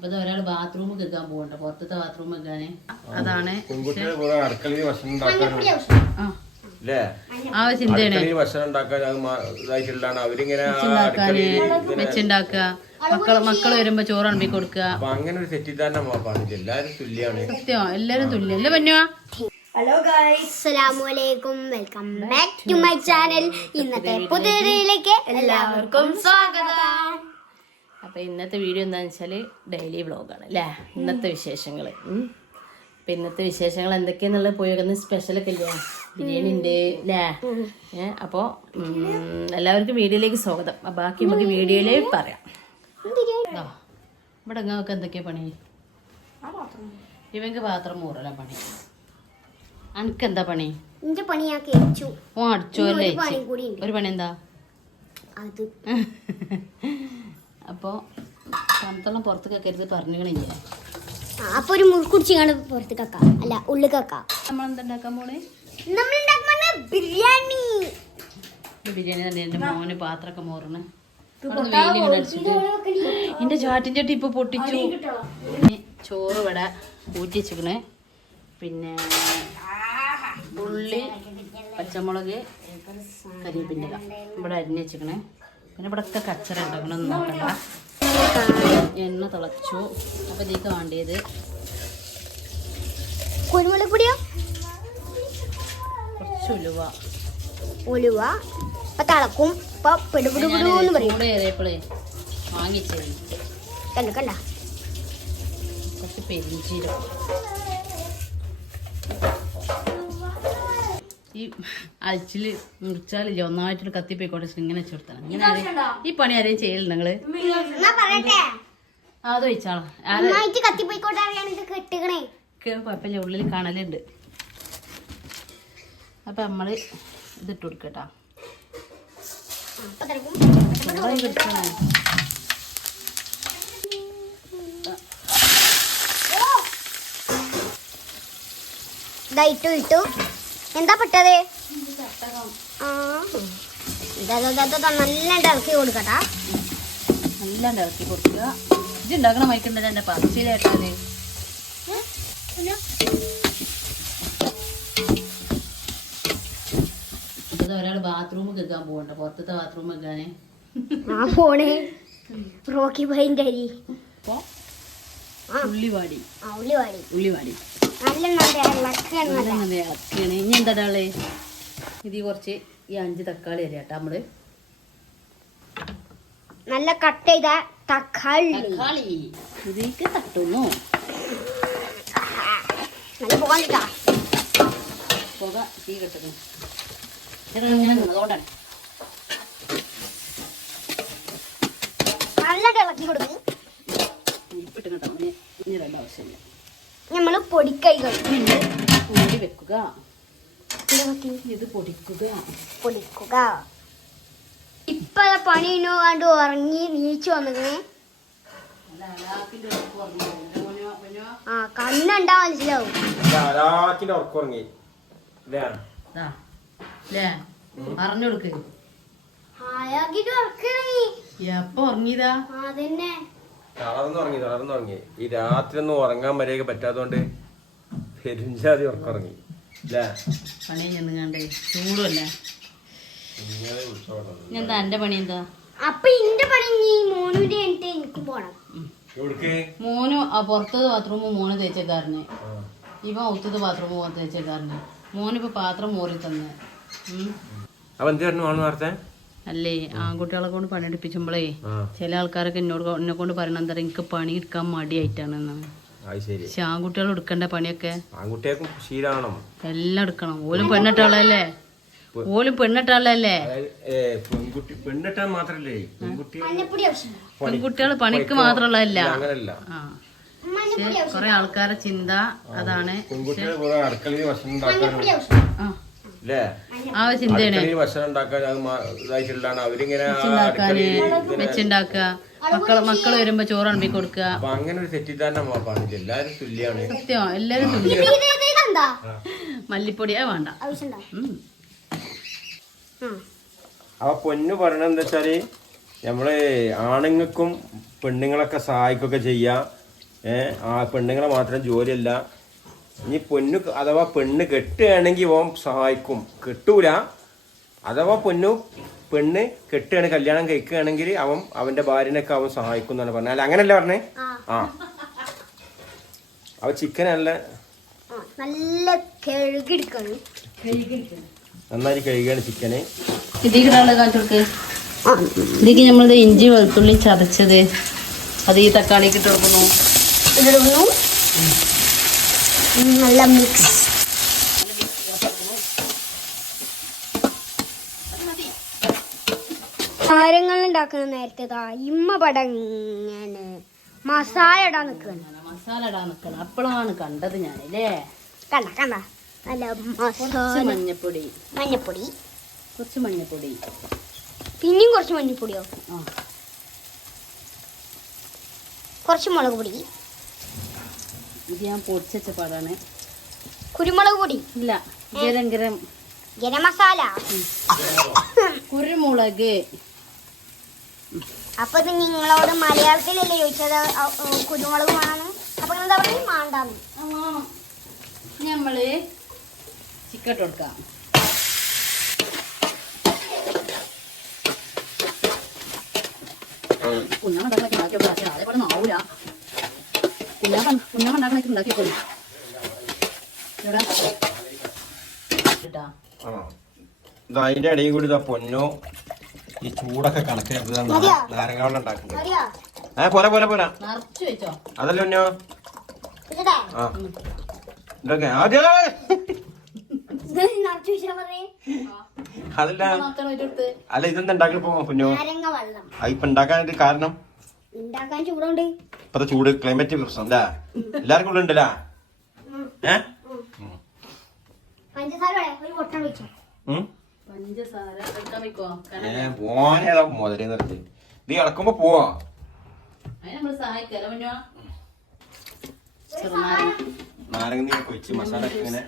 അപ്പൊ ഒരാൾ ബാത്റൂം കേൾക്കാൻ പോകണ്ട, പുറത്തത്തെ ബാത്റൂം വെക്കാന്. അതാണ് ആ ചിന്തയാണ് വെച്ചുണ്ടാക്കുക. മക്കള് വരുമ്പോ ചോറ് അണമ്പി കൊടുക്കുക. അങ്ങനെ ഒരു തെറ്റിദ്ധാരണ പാടില്ല. എല്ലാരും തുല്യാണ്. സത്യം, എല്ലാരും തുല്യം അല്ലേ പന്നുവാ? ഹലോ ഗൈസ്, അസ്സലാമു അലൈക്കും. Welcome back to my channel. ഇന്നത്തെ പുതിയ വീഡിയോയിലേക്ക് എല്ലാവർക്കും സ്വാഗതം. അപ്പൊ ഇന്നത്തെ വീഡിയോ എന്താണെന്ന് വെച്ചാല് ഡെയിലി വ്ളോഗാണ് അല്ലേ. ഇന്നത്തെ വിശേഷങ്ങള്. അപ്പൊ ഇന്നത്തെ വിശേഷങ്ങൾ എന്തൊക്കെയാന്നുള്ളത് പോയി വെക്കുന്ന സ്പെഷ്യലൊക്കെ ഇല്ലേ, ബിരിയാണി ഉണ്ട് അല്ലേ. അപ്പോൾ എല്ലാവർക്കും വീഡിയോയിലേക്ക് സ്വാഗതം. ബാക്കി നമുക്ക് വീഡിയോയിലേക്ക് പറയാം. ഇവിടെ നിങ്ങൾക്ക് എന്തൊക്കെയാ പണി? ഇവക്ക് പാത്രം മൂറല പണി. അനക്ക് എന്താ പണി? ഓ അടിച്ചോ അല്ലേ. ഒരു പണി എന്താ? അപ്പൊ തണുത്തെണ്ണം പുറത്ത് കക്കരുത് പറഞ്ഞില്ലേ. അപ്പൊ ഒരു മുറുക്കുടിച്ചാണ് പുറത്ത് കക്ക അല്ല ഉള്ളു കക്ക. നമ്മളെന്താ ഉണ്ടാക്കാൻ പോണേ? ബിരിയാണി. ബിരിയാണി തന്നെ. എന്റെ മോന് പാത്രമൊക്കെ മോറണ്. എന്റെ ചാറ്റിൻ ചട്ടി ഇപ്പൊ പൊട്ടിച്ചു. ചോറ് ഇവിടെ ഊറ്റി വെച്ചിക്കണേ. പിന്നെ ഉള്ളി, പച്ചമുളക്, കരിവേപ്പിൻ്റെ ഇവിടെ അരിഞ്ഞ് വെച്ചിക്കണേ. പിന്നെ ഇവിടെ ഒക്കെ കച്ചറ ഉണ്ടാക്കണം നോക്കണ്ട. എണ്ണ തിളച്ചു. അപ്പൊ ഇതിലേക്ക് വേണ്ടിയത് കുരുമുളക് പൊടിയോ, കുറച്ച് ഉലുവ. ഇപ്പൊ തിളക്കും. ഇപ്പൊ പെടുപെടുപെടുന്ന് പറയും. കൂടെ ഏറിയപ്പോഴേ വാങ്ങിച്ചത്. കണ്ട കുറച്ച് പെരിഞ്ചീരം. ഈ അച്ചില് മുറിച്ചാലില്ല, ഒന്നായിട്ടൊരു കത്തിപ്പോയിക്കോട്ടെ ഇങ്ങനെ വെച്ചെടുത്താണ്. ഇങ്ങനെ ഈ പണി ആരെയും ചെയ്യലുണ്ട് നിങ്ങള്? അത് വെച്ചാളോ കുഴപ്പമില്ല, ഉള്ളിൽ കാണലുണ്ട്. അപ്പൊ നമ്മള് ഇതിട്ട് കൊടുക്കട്ടാ. ഇട്ടു. എന്താ പെട്ടത്? നല്ല ഇറക്കി കൊടുക്കട്ടാ. നല്ല ഇറക്കി കൊടുക്കുക. ഇത് ഉണ്ടാക്കണ മയക്കുണ്ടല്ലോ എന്റെ പറച്ചിലേട്ടാല്. ഒരാൾ ബാത്റൂം കേൾക്കാൻ പോകണ്ട, പുറത്തത്തെ ബാത്റൂം വെക്കാന്. ഫോണ് റോക്കി പൈൻ്റെ അരി ഉള്ളിവാടി ഇനി എന്താ ഇത് കുറച്ച് ഈ 5 തക്കാളി അരിയാട്ടാ നമ്മള്. നല്ല കട്ട് ചെയ്ത തക്കാളി ഇതിലേക്ക് തട്ടുന്നു. നല്ല പോകാൻ പുക തീ കെട്ടുന്നു. അതുകൊണ്ടാണ് നല്ല ഇളക്കി കൊടുക്കും. ഇപ്പിട്ട് കേട്ടോ, ഇനി വേണ്ട ആവശ്യമില്ല. നമ്മള് പൊടിക്കൈകൾ മൂടി വെക്കുക. ഇത് പൊടിക്കുക. ഇപ്പൊ പണിനോ കണ്ട് ഉറങ്ങി നീച്ചു വന്നിക്കണേ. ആ കണ്ണുണ്ടാ മനസ്സിലാവും. അറിഞ്ഞുകൊടുക്ക്. എപ്പൊ ഉറങ്ങിയതാ? അതന്നെ തളർന്നുറങ്ങി. ഈ രാത്രി ഒന്നും ഉറങ്ങാൻ വരെയൊക്കെ പറ്റാത്തോണ്ട് പെരുഞ്ചാതി ഉറങ്ങി. പണി ചെന്നുകാണ്ടേ ചൂടുമല്ലേ. എന്താ എന്റെ പണി എന്താ? അപ്പൊ ഇന്റെ പണി മോനൂര് എനിക്ക് പോണം. മോനു പുറത്തത് ബാത്റൂം മോന് തേച്ചക്കാരന്, ഇവ ഒത്തത് ബാത്റൂം തേച്ചക്കാരന്. മോനിപ്പോ പാത്രം മോറി തന്നെ. അല്ലേ, ആൺകുട്ടികളെ കൊണ്ട് പണിയെടുപ്പിച്ചുമ്പോഴേ ചില ആൾക്കാരൊക്കെ എന്നെ കൊണ്ട് പറയണ എന്താ എനിക്ക് പണി എടുക്കാൻ മടിയായിട്ടാണെന്നാണ്. പക്ഷെ ആൺകുട്ടികൾ എടുക്കേണ്ട പണിയൊക്കെ എല്ലാം എടുക്കണം. ഓലും പെണ്ണിട്ടാളല്ലേ. പെണ്ണിട്ടാൻ മാത്രല്ലേ, പെൺകുട്ടികൾ പണിക്ക് മാത്രമുള്ളതല്ല. പക്ഷെ കൊറേ ആൾക്കാരെ ചിന്ത അതാണ്. ആ ചിന്തയാണ് വെച്ചുണ്ടാക്കുക. മക്കള് വരുമ്പോ ചോറ് അണമ്പി കൊടുക്കുക. അങ്ങനെ ഒരു തെറ്റിദ്ധാരണ പാടില്ല. എല്ലാരും തുല്യാണ്. സത്യം, എല്ലാരും തുല്യം. മല്ലിപ്പൊടിയാ വേണ്ട. അപ്പൊ പൊന്നു പറയണെന്താ വെച്ചാല് നമ്മള് ആണുങ്ങൾക്കും പെണ്ണുങ്ങളൊക്കെ സഹായിക്കൊക്കെ ചെയ്യാം. ആ പെണ്ണുങ്ങളെ മാത്രം ജോലിയല്ല. ഇനി പൊന്നു അഥവാ പെണ്ണ് കെട്ടുകയാണെങ്കിൽ ഓൻ സഹായിക്കും. കെട്ടൂല അഥവാ പെണ്ണ് കെട്ടുകയാണ് കല്യാണം കഴിക്കുകയാണെങ്കിൽ അവന്റെ ഭാര്യനൊക്കെ അവൻ സഹായിക്കും എന്നാണ് പറഞ്ഞത്. അല്ല അങ്ങനല്ല പറഞ്ഞേ? ആ അവ ചിക്കൻ നല്ല കഴുകിയെടുക്കണം. നന്നായി കഴുകുകയാണ് ചിക്കന്. ഇതിലേക്ക് നമ്മളുടെ ഇഞ്ചി വെളുത്തുള്ളി ചതച്ചത് അത് ഈ തക്കാളിക്ക് ഇട്ട് കൊടുക്കുന്നു. ഇതിടുന്നു. നല്ല മിക്സ്. കാര്യങ്ങൾ ഉണ്ടാക്കുന്ന നേരത്തെ ഇമ്മ പടങ്ങനെ മസാല ഇടാൻ നിൽക്കണം. അപ്പോഴാണ് കണ്ടത് ഞാനല്ലേ. കണ്ട നല്ല മസാല. മഞ്ഞപ്പൊടി കുറച്ച് മഞ്ഞപ്പൊടി പിന്നെയും കുറച്ച് മഞ്ഞപ്പൊടിയോ? ആ കുറച്ച് മുളക് പൊടി. ഇത് ഞാൻ പൊടിച്ച പാടാണ്. കുരുമുളക് പൊടി ഇല്ല, ഗരം ഗരം മസാല, കുരുമുളക്. അപ്പൊ ഇത് നിങ്ങളോട് മലയാളത്തിലല്ലേ ചോദിച്ചത് കുരുമുളക് വേണമെന്ന്? അപ്പൊ എന്താ പറയുക? മാണ്ടാന്ന്. നമ്മള് ചിക്കൻ ഇട്ട് കൊടുക്കാം. അതിന്റെ ഇടയിൽ കൂടി പൊന്നോ ഈ ചൂടൊക്കെ കണക്കിനെടുത്ത് നാരങ്ങ വെള്ളം ഉണ്ടാക്കുന്നത്. പോരാ അതല്ല പൊന്നോ. ആ ഇതൊക്കെ ആദ്യം അതല്ല അല്ല ഇതെന്താ ഉണ്ടാക്കിപ്പോ പൊന്നോ? ഇപ്പൊ ഉണ്ടാക്കാനായിട്ട് കാരണം ചൂടുണ്ട്. ഇപ്പത്തെ ചൂട് ക്ലൈമറ്റ് പ്രശ്നം അല്ല എല്ലാവർക്കും ഇവിടെ ഉണ്ടല്ലോ. പോനേതാ മുതലേ നിർത്തി നീ ഇളക്കുമ്പോ പോവാ. നാരങ്ങ നീ കൊഴിച്ച് മസാല ഇങ്ങനെ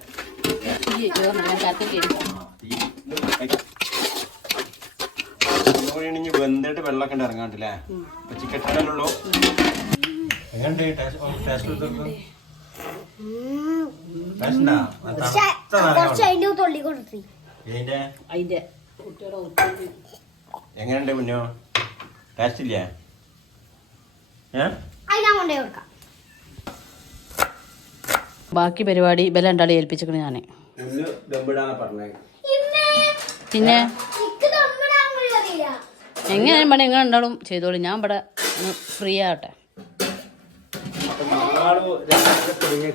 വെന്തിട്ട് വെള്ളമൊക്കെ ഉണ്ട് ഇറങ്ങാണ്ടല്ലേ. ചിക്കൻ ഇട്ടാലല്ലോ. എങ്ങനെയുണ്ട് എങ്ങനെയുണ്ട് മുന്നോ? ടേസ്റ്റ് ഇല്ലേ? ബാക്കി പരിപാടി ബല രണ്ടാളി ഏൽപ്പിച്ചിക്കണ ഞാന്. പിന്നെ എങ്ങനെയാലും പണി എങ്ങനെ ഉണ്ടാവും ചെയ്തോളൂ. ഞാൻ ഇവിടെ ഫ്രീ ആവട്ടെ.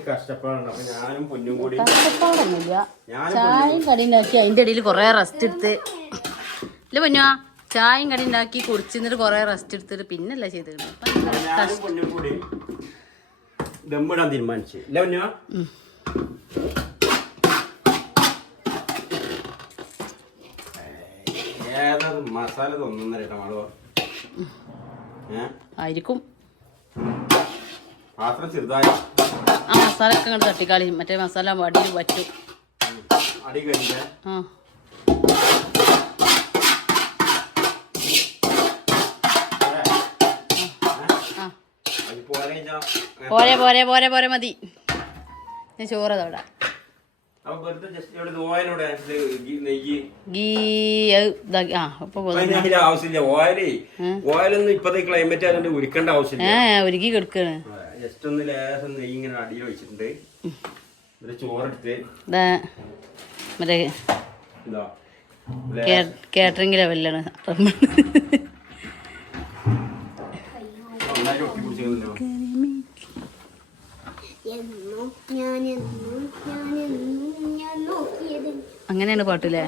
കഷ്ടപ്പാടൊന്നുമില്ല. ചായയും കടി ഉണ്ടാക്കി അതിന്റെ ഇടയിൽ കൊറേ റെസ്റ്റ് എടുത്ത് ഇല്ല പൊന്നോ. ചായയും കടി ഉണ്ടാക്കി കുടിച്ചിട്ട് കൊറേ റെസ്റ്റ് എടുത്തിട്ട് പിന്നല്ല ചെയ്തിരുന്നു. ദമ്മിടാൻ തീരുമാനിച്ചു ഇല്ല പൊന്നോ. ഏതത് മസാല തോന്നുന്ന ടമാളോ ആയിരിക്കും. പാത്രം ചെറുതായി ആ മസാല ഒക്കെ അങ്ങോട്ട് തട്ടിക്കാളി. മറ്റേ മസാല അടിയിൽ പറ്റും. അടി കഴിഞ്ഞ പോരെ മതി. ഞാൻ ചോറതവിടെ ആവശ്യമില്ല. ഓയിലൊന്നും ഇപ്പത്തെ ക്ലൈമറ്റ് അതിന്റെ ഉരുക്കേണ്ട ആവശ്യമില്ല. ഒരുക്കി കിടക്കാണ്. ജസ്റ്റ് ഒന്ന് ലേശം നെയ്യ് ഇങ്ങനെ അടിയിൽ വെച്ചിട്ടുണ്ട്. ചോറെടുത്ത് മറ്റേ കാറ്ററിംഗ് ലെവലിലാണ്. അങ്ങനെയാണ് പാട്ടില്ലേ?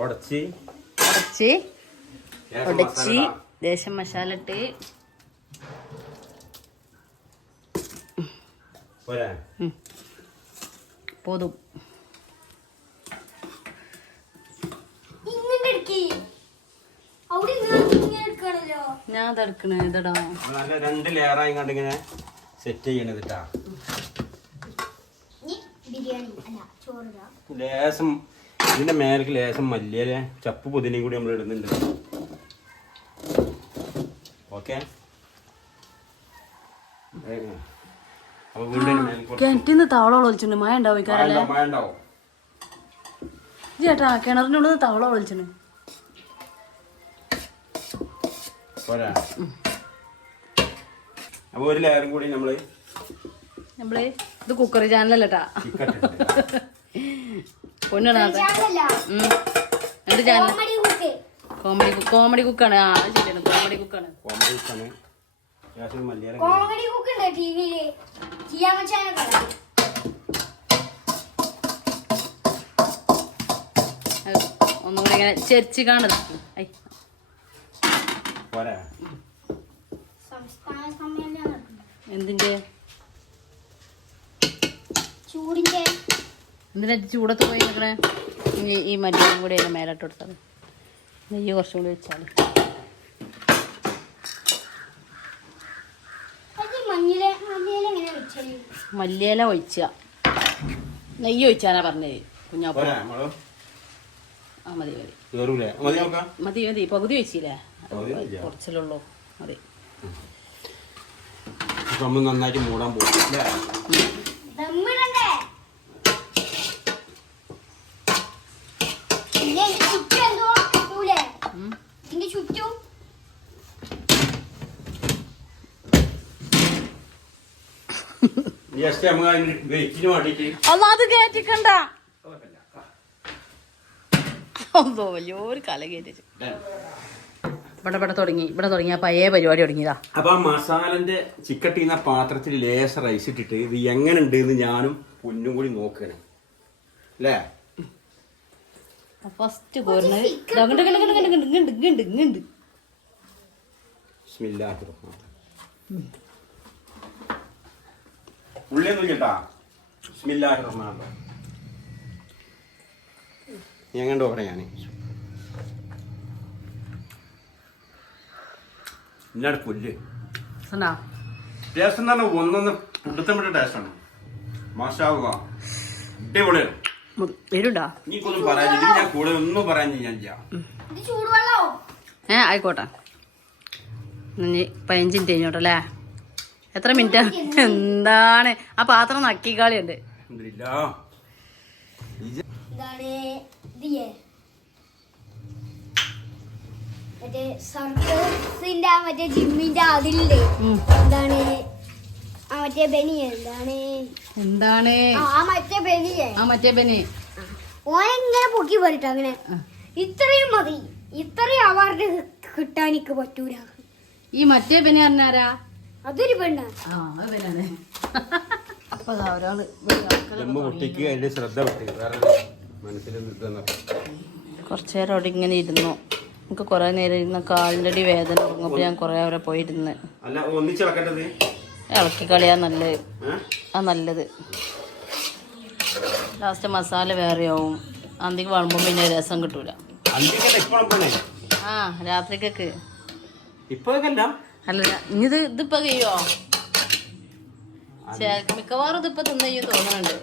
ഉടച്ച് ദേശം മസാല ഇട്ട് പോതും. ഞാൻ തടുക്കണേ ഇതടാ. നല്ല 2 ലെയറായി കണ്ടിങ്ങനെ സെറ്റ് ചെയ്യണത്. ബിരിയാണി അല്ല ചോറിടാം. ലേശം ഇതിന്റെ മേലേക്ക് ലേശം മല്ലിയില ചപ്പ് പുതിനയും കൂടി നമ്മൾ ഇടുന്നുണ്ട്. ഓക്കെ, അപ്പൊ വീണ്ടും കിണറ്റിന്ന് തവള വിളിച്ചിട്ടുണ്ട്. മഴ ഉണ്ടാവിക്കാറല്ലേ മഴ ഉണ്ടാവും. ചേട്ടാ കിണറിനോട് തവള വിളിച്ചിട്ടുണ്ട്. പോരാ. അപ്പൊ ഒരു ലെയറും കൂടി നമ്മള് ഇത് കുക്കറി ചാനലല്ലേട്ടാ, ചിക്കൻ പൊന്നിടാത്ത ചാനലല്ല, എന്ത് ചാനൽ? Comedy cook. കോമഡി കുക്കാണ്. ആ ശരിയാണ്, കോമഡി കുക്കാണ്. കോമഡി കുക്കാണ്. ലേശം മല്ലിയില കോമഡി കുക്ക് ഉണ്ട് ടിവിയില്. ചെയ്യാൻ ചാനൽ ഒന്നുകൂടി ഇങ്ങനെ ചെരിച്ച് കാണുന്നത്. പോരാ. സംസ്ഥാന സമ്മേളനം നടക്കുന്നു. എന്തിന്റെ ചൂടിന്റെ എന്തിനാ ചൂടത്ത് പോയി നിൽക്കണേ? ഈ മല്ലിയും കൂടി അതിന് മേലോട്ട് കൊടുത്തത്. നെയ്യ് കുറച്ചും കൂടി വെച്ചാൽ മല്ലിയില ഒഴിച്ച നെയ്യ് ഒഴിച്ചാനാ പറഞ്ഞത് കുഞ്ഞാപ്പ. പോരാ നമ്മള് ആ മതി മതി കേറൂലേ? മതി നോക്കാം. മതി മതി പകുതി വെച്ചില്ലേ? പകുതി വെച്ചില്ല. കുറച്ചിലുള്ളൂ. മതി. ഇപ്പൊ നമ്മൾ നന്നായിട്ട് മൂടാൻ പോകും അല്ലേ? ദമ്മിടണ്ടേ? പിന്നെ ഇതിന്റെ ചുറ്റും എന്തോ കിട്ടൂലേ? ഇതിന്റെ ചുറ്റും ജസ്റ്റ് നമുക്ക് അതിന് വെയിറ്റിന് വേണ്ടിട്ട് അത് കേറ്റിക്കണ്ട. വലിയൊരു കല കയറ്റിച്ചു. ഇവിടെ തുടങ്ങിയ പഴയ പരിപാടി തുടങ്ങിയതാ. അപ്പൊ ആ മസാലന്റെ ചിക്കട്ടീന്ന പാത്രത്തിൽ ലേശ റൈസ് ഇട്ടിട്ട് ഇത് എങ്ങനെ ഉണ്ട് എന്ന് ഞാനും പൊന്നും കൂടി നോക്കണം അല്ലേ? ഫസ്റ്റ് കോരുന്നത് ഉള്ളിയൊന്നും കേട്ടാ. ബിസ്മില്ലാഹിർ റഹ്മാനിർ റഹീം. എങ്ങനെ പറയാ ഞാൻ ഇന്നാട് പുല്ല് ടേസ്റ്റ് എന്ന് പറഞ്ഞാൽ ഒന്നൊന്ന് കുടുത്തമിട്ട ടേസ്റ്റാണ്. മാഷാ അല്ലാഹ്, അടിപൊളിയാണ്. വരുണ്ടാ നീക്കൊന്നും പറയാനില്ല, ഞാൻ കൂടെ ഒന്നും പറയാൻ ഞാൻ ചെയ്യാം. ഇത് ചൂടുവെള്ളാവും. ആയിക്കോട്ടെ. 15 മിനിറ്റ് കഴിഞ്ഞോട്ടല്ലേ? എത്ര മിനിറ്റാ? എന്താണ് ആ പാത്രം നക്കിക്കാളിയുണ്ട്. ഇതാണ് ഇതിയെ മറ്റേ സർക്കസിന്റെ മറ്റേ ജിമ്മിന്റെ അതിലുണ്ട്. എന്താണ് ആ മറ്റേ ബനി എന്താണ് ആ മറ്റേ ബനിയെ ആ മറ്റേ ബനി ഓനെങ്ങനെ പൊക്കി പോരിട്ടോ. അങ്ങനെ ഇത്രയും മതി. ഇത്രയും അവാർഡ് കിട്ടാൻ എനിക്ക് പറ്റൂല. ഈ മറ്റേ ബനി പറഞ്ഞാരാ? അതൊരു പെണ്ണ. ആ അത് ബനാണ്. അപ്പൊ ഒരാള് കുട്ടിക്ക് അതിന്റെ ശ്രദ്ധ വിട്ട് വേറെ മനസ്സിൽ കുറച്ചേരം അവിടെ ഇങ്ങനെ ഇരുന്നു. എനിക്ക് കുറെ നേരം ഇരുന്ന കാലിൻ്റെ അടി വേദന തുടങ്ങുമ്പോൾ ഞാൻ കുറെ അവിടെ പോയിരുന്ന് ഇളക്കി കളിയാ നല്ലത്. ആ നല്ലത്. ലാസ്റ്റ് മസാല വേറെ ആവും. അന്തിക്ക് വളമ്പും പിന്നെ രസം കിട്ടൂല. ആ രാത്രിക്കൊക്കെ അല്ല ഇതിപ്പോ കഴിയോ? മിക്കവാറും ഇതിപ്പോ തിന്നയ്യോ തോന്നുന്നുണ്ട്.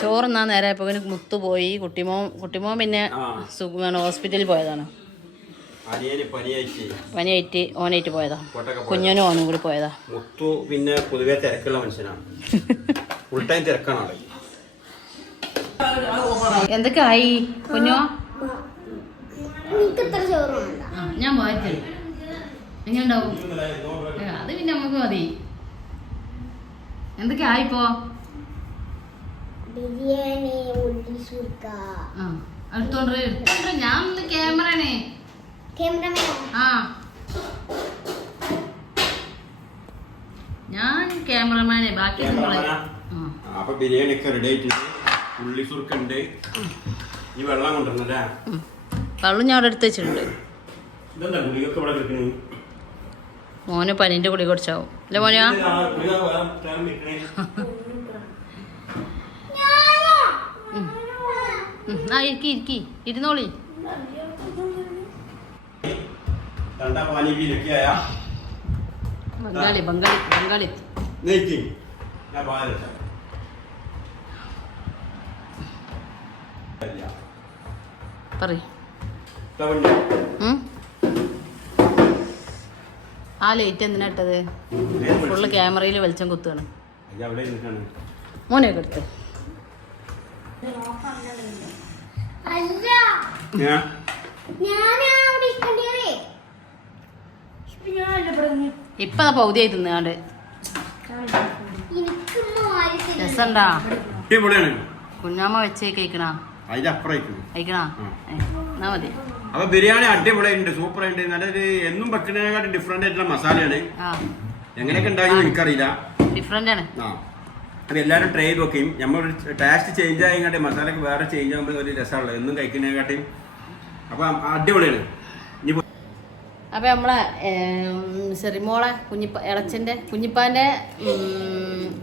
ചോറുന്നാ നേരെ ഇപ്പൊ മുത്തു പോയി. കുട്ടിമോൻ പിന്നെ സുഖമാണ്, ഹോസ്പിറ്റലിൽ പോയതാണ്. പനിയായിട്ട് ഓനായിട്ട് പോയതാ. കുഞ്ഞനും ഓനും കൂടി പോയതാ. മുത്തു പിന്നെ പൊതുവെ തിരക്കുള്ള മനുഷ്യനാണ്. ഫുൾ ടൈം തിരക്കാണ്. എന്തൊക്കെ ആയി കുഞ്ഞോ? ഞാൻ വായിച്ചു എങ്ങനെ ഉണ്ടാവും? അത് പിന്നെ നമുക്ക് മതി. എന്തൊക്കെ ആയിപ്പോ? ബിരിയാണി, ഉള്ളി സുർക്ക. എടുത്തോണ്ട് ഞാൻ ഒന്ന് ക്യാമറയാണേ. ആ ഞാൻ ക്യാമറമാനെ. ബാക്കി അപ്പൊ ബിരിയാണി ഒക്കെ റെഡി ആയിട്ടുണ്ട്. ഉള്ളി സുർക്ക ഉണ്ട്. ഈ വെള്ളം കൊണ്ടുവന്നല്ലേ? വെള്ളം ഞാൻ അവിടെ എടുത്ത് വെച്ചിട്ടുണ്ട്. ഇതെന്താ ഗുളികയൊക്കെ ഇവിടെ കിടക്കണേ? മോന് പനീന്റെ ഗുളിക കുടിച്ചാവും അല്ലേ മോനാ? ഇരുന്നോളി. ठंडा पानी भी लेके आया ബംഗാളി ബംഗാളി ബംഗാളി नहीं थी मैं बाहर था പറയ് तब ने ആ ലൈറ്റ് എന്തിനാ ഇട്ടത് ഫുള്ള് ക്യാമറയിൽ വെളിച്ചം കുത്തുകയാണ് अजा അവിടെ നിൽക്കാണ് മോനെയൊക്കെ എടുത്ത് അല്ല ഞാൻ ഞാനവിടെ ഇരിക്കണ്ടേ ഇപ്പൊ പൗതിയായി തിന്നാണ്ട് എനിക്കൊന്നും ആയിട്ടില്ല രസണ്ടാ അടിപൊളിയാണ് കുഞ്ഞാമ്മ വെച്ചേ കഴിക്കണ അതിന്റെ അപ്പുറം കഴിക്കണ എന്നാ മതി അപ്പൊ ബിരിയാണി അടിപൊളിയായിട്ടുണ്ട് സൂപ്പർ ആയിട്ട് നല്ലൊരു എന്നും വെക്കുന്നതിനെക്കാട്ടും ഡിഫറെന്റ് ആയിട്ടുള്ള മസാലയാണ് ആ എങ്ങനെയൊക്കെ ഉണ്ടാക്കി എനിക്കറിയില്ല ഡിഫറെന്റ് ആണ് ആ അത് എല്ലാവരും ട്രൈ ചെയ്ത് നോക്കുകയും നമ്മൾ ടേസ്റ്റ് ചേഞ്ച് ആയിങ്ങാട്ടി മസാലക്ക് വേറെ ചേഞ്ച് ആകുമ്പോൾ ഒരു രസമുള്ളത് എന്നും കഴിക്കുന്നതിനെക്കാട്ടിയും അപ്പൊ അടിപൊളിയാണ് ഇനി അപ്പൊ നമ്മളെ ചെറിമോളെ ഇളച്ചന്റെ കുഞ്ഞിപ്പാന്റെ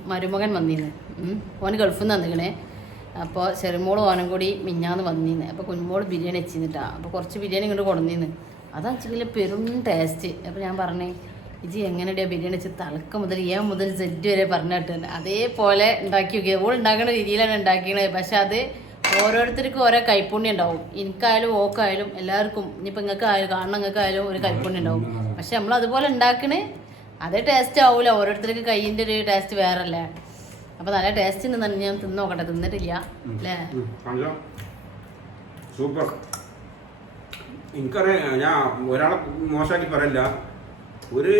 മരുമകൻ വന്നിന്ന് ഓന് ഗൾഫിൽ നിന്ന് വന്നിക്കണേ അപ്പോൾ ചെറിമോള് ഓനും കൂടി മിഞ്ഞാന്ന് വന്നിന്ന് അപ്പോൾ കുഞ്ഞുമോള് ബിരിയാണി വെച്ചിട്ടാ അപ്പോൾ കുറച്ച് ബിരിയാണി ഇങ്ങോട്ട് കൊണ്ടുവന്നിന്ന് അതാണെങ്കിൽ പെരും ടേസ്റ്റ് അപ്പോൾ ഞാൻ പറഞ്ഞേ ഇത് എങ്ങനെയാ ബിരിയാണി വെച്ച് തലക്കം മുതൽ ഏ മുതൽ സെറ്റ് വരെ പറഞ്ഞിട്ടുണ്ട് അതേപോലെ ഉണ്ടാക്കി നോക്കിയത് ഓൾ ഉണ്ടാക്കുന്ന രീതിയിലാണ് ഉണ്ടാക്കിയത് പക്ഷെ അത് ഓരോരുത്തർക്കും ഓരോ കൈപ്പുണ്യം ഉണ്ടാവും എനിക്കായാലും ഓക്കായാലും എല്ലാവർക്കും ഇനിയിപ്പോൾ നിങ്ങൾക്ക് ആയാലും കാണണം നിങ്ങൾക്കായാലും ഒരു കൈപ്പുണ്യം ഉണ്ടാവും പക്ഷെ നമ്മൾ അതുപോലെ ഉണ്ടാക്കണേ അതേ ടേസ്റ്റ് ആവൂല ഓരോരുത്തർക്ക് കൈയിൻ്റെ ഒരു ടേസ്റ്റ് വേറെ അല്ലേ അപ്പോൾ നല്ല ടേസ്റ്റ് ഉണ്ടെന്ന് ഞാൻ തിന്ന് നോക്കട്ടെ തിന്നിട്ടില്ല അല്ലേ സൂപ്പർ എനിക്കറിയാം ഞാൻ ഒരാളെ മോശമാക്കി പറയില്ല ഒരു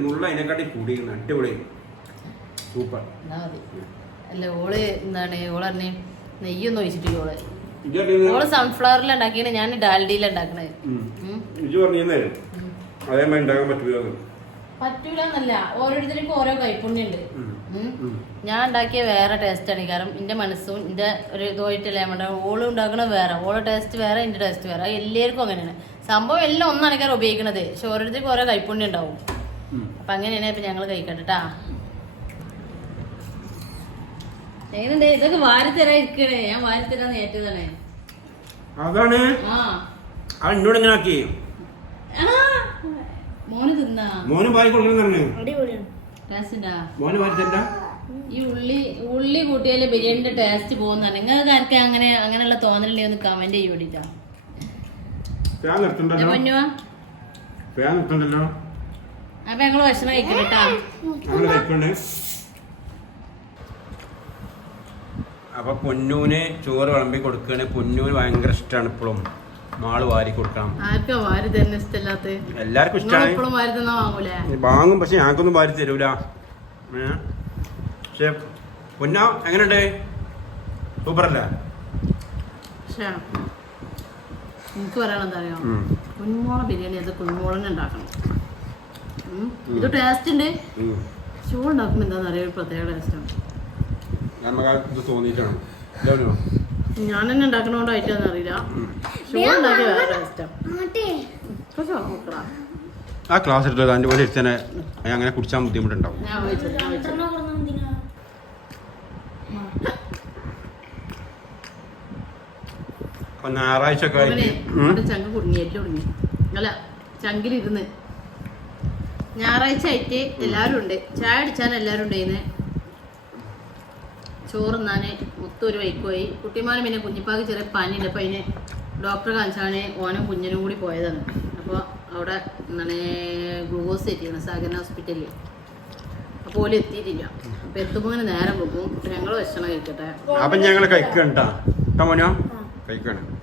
നുള്ള അതിനെക്കാട്ടി കൂടി അടിപൊളി സൂപ്പർ എന്നാ മതി അല്ല ഓള് എന്താണ് ഓള് പറഞ്ഞേ നെയ്യൊന്നും ഒഴിച്ചിട്ടില്ല ഓള് സൺഫ്ലവറിൽ ഉണ്ടാക്കിയാണ് ഞാൻ ഡാൽഡിയിൽ ഉണ്ടാക്കണത് ഇജ് പറഞ്ഞേ അതേമാതിരി ഉണ്ടാക്കാൻ പറ്റൂല പറ്റൂലെന്നല്ല ഓരോരുത്തർക്കും ഓരോ കൈപ്പുണ്യം ഉണ്ട് ഞാൻ ഉണ്ടാക്കിയ വേറെ ടേസ്റ്റാണ് കാരണം എൻ്റെ മനസ്സും എൻ്റെ ഒരു ഇതുമായിട്ടല്ലേ നമ്മുടെ ഓള് ഉണ്ടാക്കണത് വേറെ ഓളെ ടേസ്റ്റ് വേറെ എൻ്റെ ടേസ്റ്റ് വേറെ എല്ലാവർക്കും അങ്ങനെയാണ് സംഭവം എല്ലാം ഒന്നാണ് കാരണം ഉപയോഗിക്കണത് പക്ഷെ ഓരോരുത്തർക്കും ഓരോ കൈപ്പുണ്യം ഉണ്ടാവും അപ്പൊ അങ്ങനെയാണ് ഇപ്പൊ ഞങ്ങൾ കഴിക്കട്ടാ എങ്ങനെയുണ്ട് ഇതൊക്കെ വാരിത്തരാ ഇരിക്കണേ ഞാൻ വാരിത്തരാന്ന് ഏറ്റതാണ് അതാണ് ആ എന്നോട് എങ്ങനെ ആക്കി മോന് തിന്നാ മോന് വാരി കൊടുക്കണം അടിപൊളിയാണ് ടേസ്റ്റാ മോന് വാരി തരണ്ട ഈ ഉള്ളി കൂട്ടിയാല് ബിരിയാണിന്റെ ടേസ്റ്റ് പോകുന്നതാണ് നിങ്ങൾക്ക് ആർക്കും അങ്ങനെയുള്ള തോന്നലുണ്ടെങ്കിൽ ഒന്ന് കമന്റ് ചെയ്യ വേണ്ടിട്ടാ ഫാൻ നിർത്തണ്ടല്ലോ ഫാൻ നിർത്തണ്ടല്ലോ അപ്പൊ ഞങ്ങള് ഭക്ഷണം കഴിക്കട്ടാ നമ്മള് കഴിക്കണ്ടേ അപ്പൊ പൊന്നൂന് ചോറ് വിളമ്പി കൊടുക്കുകയാണ് പൊന്നൂന് ഭയങ്കര ഇഷ്ടമാണ് ഇപ്പോഴും മാള് വാരി കൊടുക്കണം ആർക്കാ വാരി തരുന്ന ഇഷ്ടമില്ലാത്ത എല്ലാവർക്കും ഇഷ്ടമാണ് എപ്പോഴും വാരി തന്നാ വാങ്ങൂലേ വാങ്ങും പക്ഷെ ഞങ്ങൾക്കൊന്നും വാരി തരൂല പക്ഷെ പൊന്ന എങ്ങനെയുണ്ട് സൂപ്പർ അല്ലേ പക്ഷേ എനിക്ക് പറയാനുള്ള എന്താ അറിയാം കുഞ്ഞുമോളെ ബിരിയാണി അത് കുഞ്ഞുമോളന്നെ ഉണ്ടാക്കണം ഇത് ടേസ്റ്റ് ഉണ്ട് ചോറ് ഉണ്ടാക്കുമ്പോൾ എന്താണെന്ന് അറിയാം ഒരു പ്രത്യേക ടേസ്റ്റാണ് നമുക്ക് ഇത് തോന്നിയിട്ടാണ് ഞാൻ തന്നെ ഉണ്ടാക്കണോണ്ടായിട്ടാന്ന് അറിയില്ല ചോറ് ഉണ്ടാക്കിയ വേറെ ടേസ്റ്റാ ഇപ്പൊ ചോറ് നോക്കടാ ആ ക്ലാസ് എടുത്തത് അതിൻ്റെ പോലെ ഇരുത്തന്നെ അങ്ങനെ കുടിച്ചാൽ ബുദ്ധിമുട്ടുണ്ടാവും ഞാൻ വെച്ചത് അപ്പൊ ഞായറാഴ്ച ഒക്കെ ചങ്ക് കുടുങ്ങി എല്ലാം കുടുങ്ങി അല്ല ചങ്കിലിരുന്ന് ഞായറാഴ്ച ആയിട്ട് എല്ലാവരും ഉണ്ട് ചായ അടിച്ചാൽ എല്ലാവരും ഉണ്ടായിന്ന് ചോറ് തിന്നാന് മൊത്തം വൈക്ക് പോയി കുട്ടിമാനും പിന്നെ കുഞ്ഞിപ്പാക്ക് ചെറിയ പനിയുണ്ട് അപ്പം അതിന് ഡോക്ടറെ കാണിച്ചാണ് ഓനും കുഞ്ഞിനും കൂടി പോയതാണ് അപ്പോൾ അവിടെ എന്താണ് ഗ്ലൂക്കോസ് എത്തിയിരുന്നു സാഗരൻ ഹോസ്പിറ്റലിൽ അപ്പോൾ ഓല് എത്തിയിട്ടില്ല അപ്പോൾ എത്തുമ്പോൾ ഇങ്ങനെ നേരം പോകും ഞങ്ങൾ ഭക്ഷണം കഴിക്കട്ടെ അപ്പം ഞങ്ങൾ കഴിക്കണ്ട കേട്ടോ മോനോ കഴിക്കണം